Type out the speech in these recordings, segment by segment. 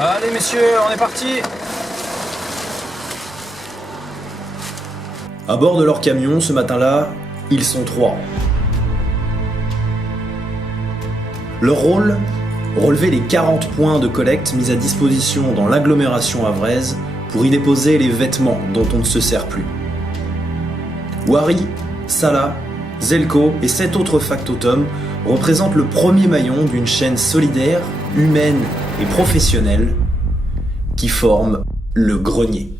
Allez messieurs, on est parti. À bord de leur camion, ce matin-là, ils sont 3. Leur rôle, relever les 40 points de collecte mis à disposition dans l'agglomération havraise pour y déposer les vêtements dont on ne se sert plus. Wari, Salah, Zelko et 7 autres factotums représentent le premier maillon d'une chaîne solidaire, humaine et professionnelle qui forme le grenier.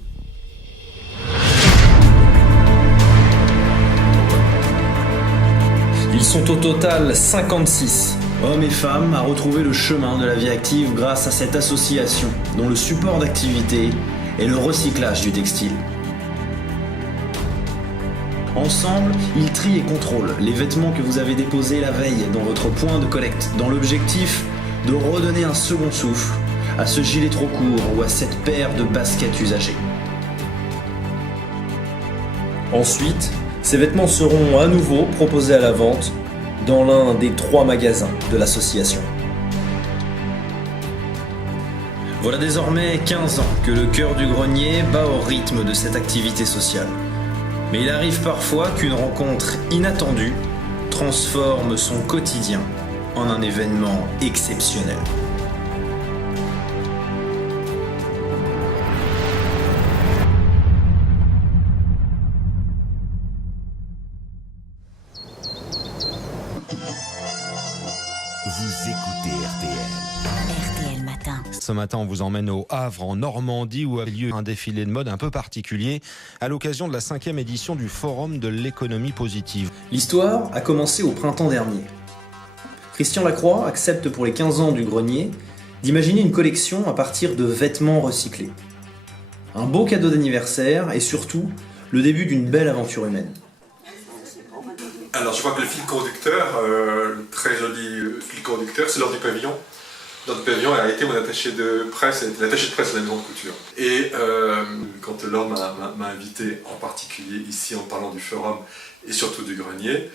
Ils sont au total 56, hommes et femmes, à retrouver le chemin de la vie active grâce à cette association dont le support d'activité est le recyclage du textile. Ensemble, ils trient et contrôlent les vêtements que vous avez déposés la veille dans votre point de collecte, dans l'objectif de redonner un second souffle à ce gilet trop court ou à cette paire de baskets usagées. Ensuite, ces vêtements seront à nouveau proposés à la vente dans l'un des 3 magasins de l'association. Voilà désormais 15 ans que le cœur du grenier bat au rythme de cette activité sociale. Mais il arrive parfois qu'une rencontre inattendue transforme son quotidien en un événement exceptionnel. Vous écoutez RTL. RTL Matin. Ce matin, on vous emmène au Havre, en Normandie, où a lieu un défilé de mode un peu particulier à l'occasion de la 5e édition du Forum de l'économie positive. L'histoire a commencé au printemps dernier. Christian Lacroix accepte pour les 15 ans du grenier d'imaginer une collection à partir de vêtements recyclés. Un beau cadeau d'anniversaire et surtout le début d'une belle aventure humaine. Alors je crois que le fil conducteur, le très joli fil conducteur, c'est Laure du Pavillon. Laure du Pavillon a été mon attaché de presse, elle était l'attaché de presse de la maison de couture. Et quand Laure m'a invité, en particulier ici en parlant du forum et surtout du grenier,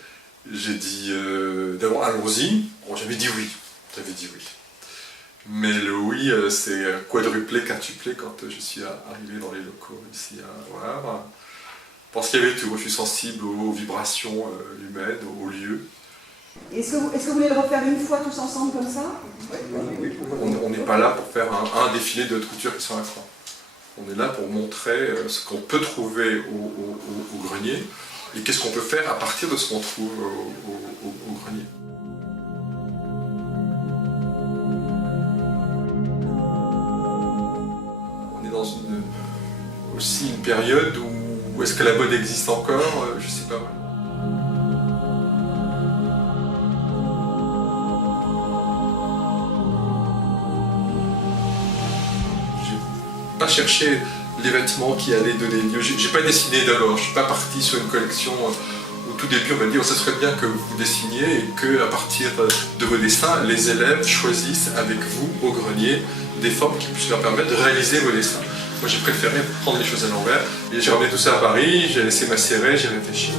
j'ai dit d'abord allons-y. Bon, j'avais dit oui. Mais le oui, c'est quadruplé, quintuplé quand je suis arrivé dans les locaux ici à Havre. Parce qu'il y avait tout, je suis sensible aux vibrations humaines, aux lieux. Est-ce que vous voulez le refaire une fois tous ensemble comme ça? Oui. On n'est pas là pour faire un défilé de haute couture qui sont à croix. On est là pour montrer ce qu'on peut trouver au grenier et qu'est-ce qu'on peut faire à partir de ce qu'on trouve au grenier. On est dans aussi une période où est-ce que la mode existe encore? Je sais pas. J'ai pas cherché les vêtements qui allaient donner lieu. J'ai pas dessiné d'abord. Je suis pas parti sur une collection où au tout début on m'a dit ça serait bien que vous dessiniez et que à partir de vos dessins, les élèves choisissent avec vous au grenier des formes qui puissent leur permettre de réaliser vos dessins. Moi j'ai préféré prendre les choses à l'envers et j'ai ramené tout ça à Paris, j'ai laissé macérer, j'ai réfléchi.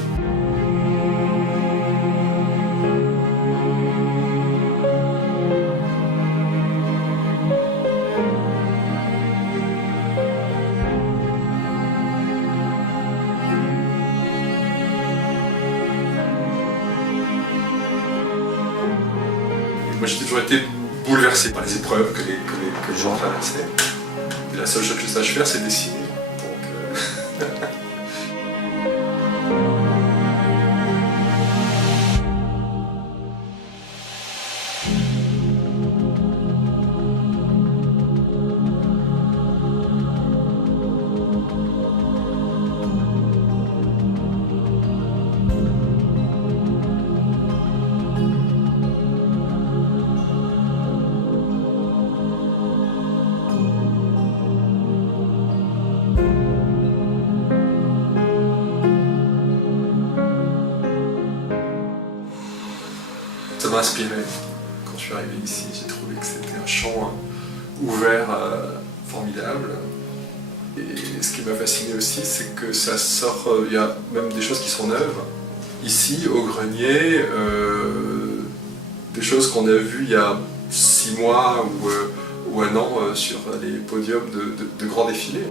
Moi j'ai toujours été bouleversé par les épreuves que les gens traversaient. Et la seule chose que je sache faire, c'est dessiner. Donc, ça m'a inspiré. Quand je suis arrivé ici, j'ai trouvé que c'était un champ ouvert, formidable. Et ce qui m'a fasciné aussi, c'est que ça sort, il y a même des choses qui sont neuves. Ici, au grenier, des choses qu'on a vues il y a 6 mois ou ou un an sur les podiums de grands défilés.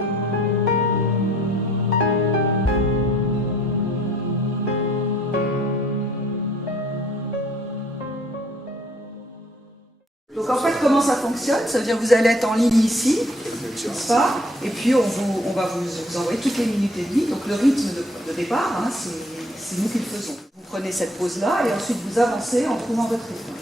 Donc en fait, comment ça fonctionne? Ça veut dire que vous allez être en ligne ici, n'est-ce pas? Et puis on va vous envoyer toutes les minutes et demie. Donc le rythme de départ, hein, c'est nous qui le faisons. Vous prenez cette pause-là et ensuite vous avancez en trouvant votre rythme.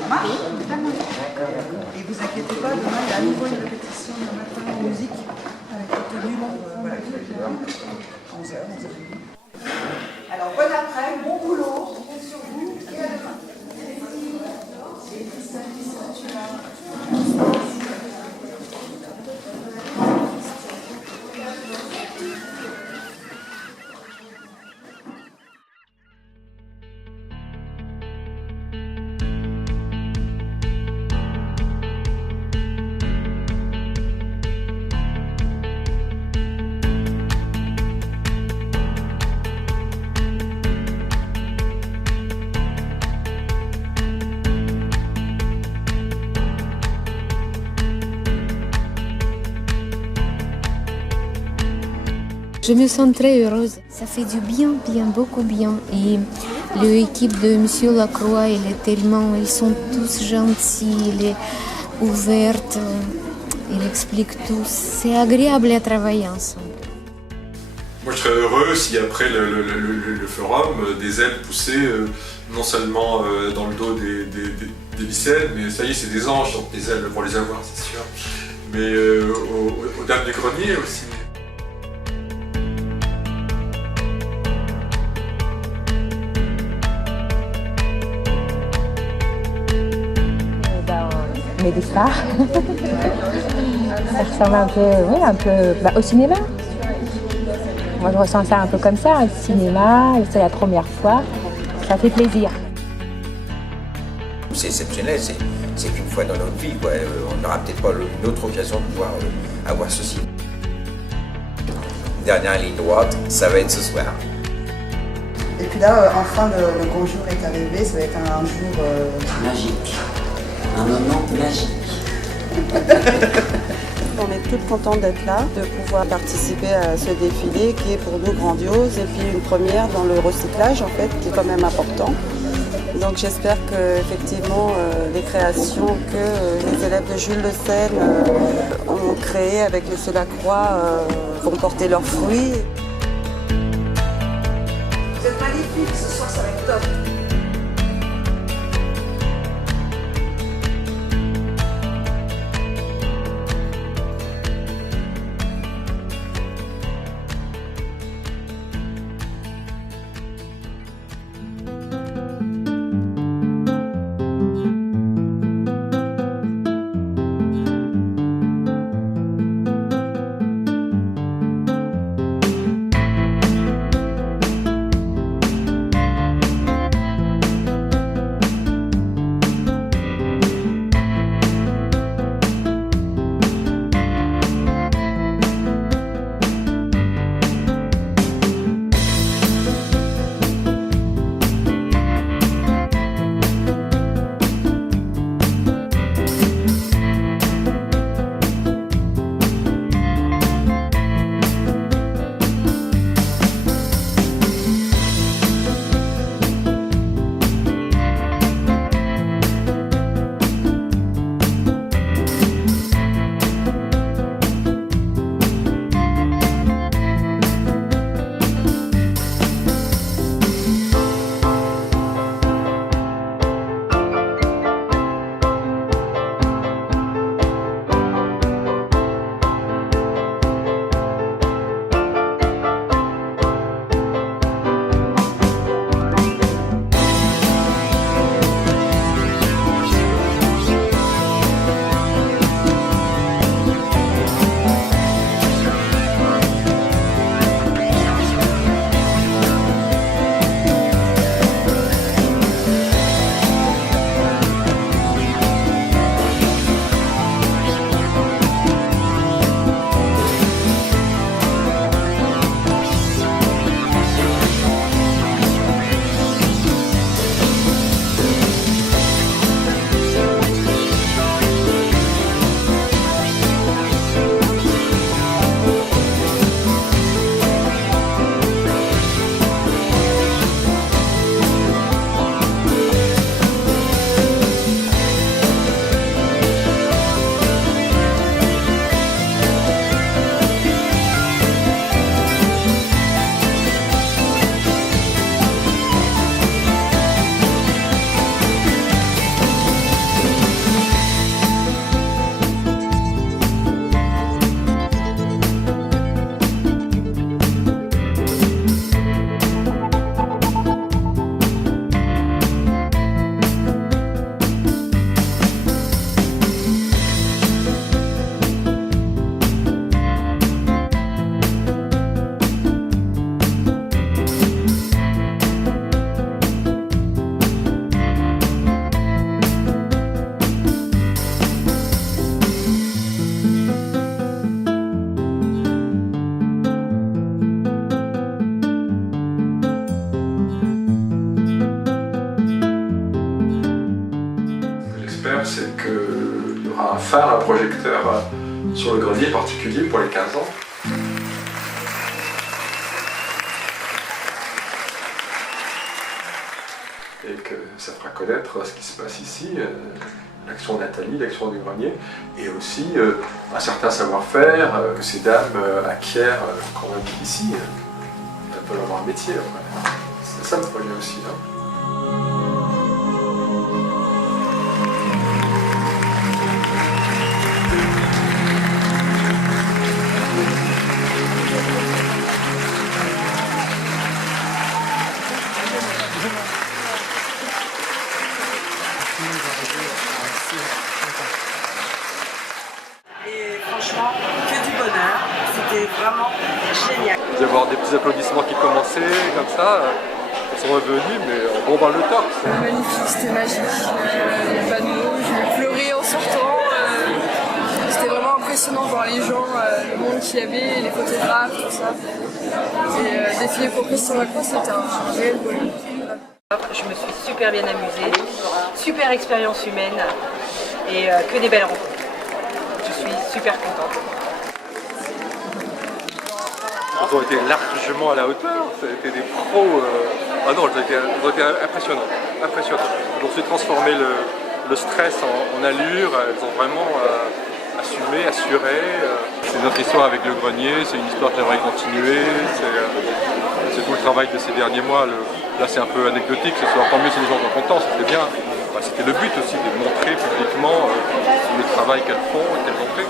Ça marche? Et vous inquiétez pas, demain il y a à nouveau une répétition le matin en musique avec le tenue. Voilà, 11h, 11h30. Alors bon après, bon boulot, on compte sur vous et à demain. Je me sens très heureuse. Ça fait du bien, beaucoup bien. Et l'équipe de Monsieur Lacroix, ils sont tous gentils, il est ouverte, il explique tout. C'est agréable à travailler ensemble. Moi je serais heureux si après le forum, des ailes poussées non seulement dans le dos des lycéennes, mais ça y est, c'est des anges, donc des ailes pour les avoir, c'est sûr. Mais aux dames du grenier aussi. Mélissa. Ça ressemble un peu au cinéma. Moi je ressens ça un peu comme ça, le cinéma, c'est la première fois, ça fait plaisir. C'est exceptionnel, c'est qu'une fois dans notre vie, quoi. On n'aura peut-être pas une autre occasion de pouvoir avoir ceci. Dernière ligne droite, ça va être ce soir. Et puis là, enfin le grand jour est arrivé, ça va être un jour magique. Un moment magique. On est toutes contentes d'être là, de pouvoir participer à ce défilé qui est pour nous grandiose et puis une première dans le recyclage en fait qui est quand même important. Donc j'espère que effectivement les créations que les élèves de Jules Le Seine ont créées avec les Lacroix vont porter leurs fruits. Vous êtes magnifiques, ce soir ça va être top. c'est qu'il y aura un phare, un projecteur sur le grenier particulier pour les 15 ans. Et que ça fera connaître ce qui se passe ici, l'action Nathalie, l'action du grenier, et aussi un certain savoir-faire que ces dames acquièrent quand même ici. Elles peuvent avoir un métier après. C'est ça le projet aussi. Et franchement, que du bonheur, c'était vraiment génial. Il y avoir des petits applaudissements qui commençaient comme ça, ils sont revenus mais on bombarde le torse. C'était magnifique, c'était magique, il n'y a pas de mots, je pleurais en sortant, c'était vraiment impressionnant de voir les gens, le monde qu'il y avait, les photographes, tout ça. Et défiler pour Christian Lacroix, c'était un réel bonheur. Je me suis super bien amusée, super expérience humaine et que des belles rencontres. Je suis super contente. Ils ont été largement à la hauteur, c'était des pros. Ah non, ils ont été impressionnants. Ils ont su transformer le stress en allure, elles ont vraiment assumé, assuré. C'est notre histoire avec le grenier, c'est une histoire que j'aimerais continuer. C'est tout le travail de ces derniers mois. Là c'est un peu anecdotique ce soir, tant mieux si les gens sont contents, c'était bien. C'était le but aussi de montrer publiquement le travail qu'elles font et qu'elles ont fait.